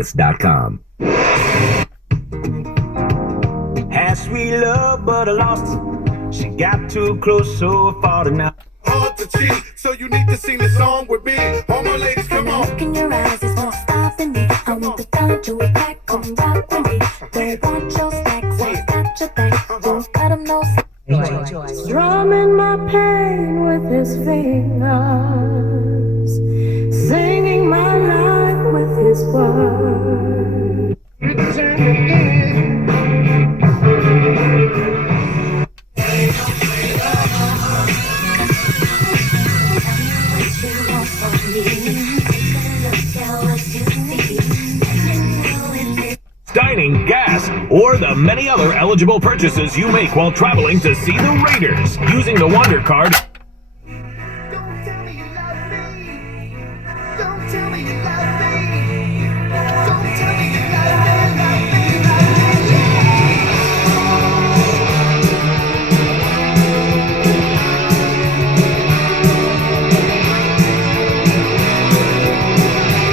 LasVegas.com. Had sweet love, but I lost it. She got too close, so I fought it now. Hard to cheat, so you need to sing the song with me. All my ladies, come on. Look in your eyes, there's no stopping me. I want the time to attack, come rock with me. They want your stacks, I got your back. Don't cut them no. Strumming my pain with his fingers, singing my life with his words. Dining, gas, or the many other eligible purchases you make while traveling to see the Raiders using the Wonder Card. Don't tell me you love me. Don't tell me you love me. Don't tell me you love me, love me, love me.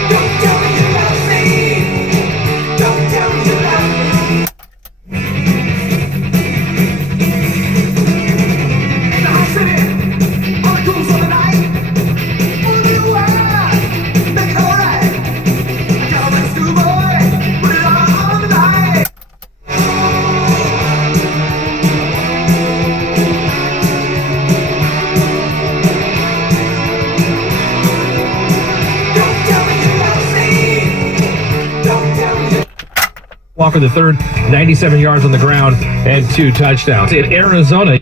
Don't tell me you love me. Don't tell me you love me. In the house city, all the cool for the night. Move it wild, make it alright. I got a rescue boy, put it on the night. Don't tell me you love me. Don't tell me you. Walker the third, 97 yards on the ground and 2 touchdowns. In Arizona,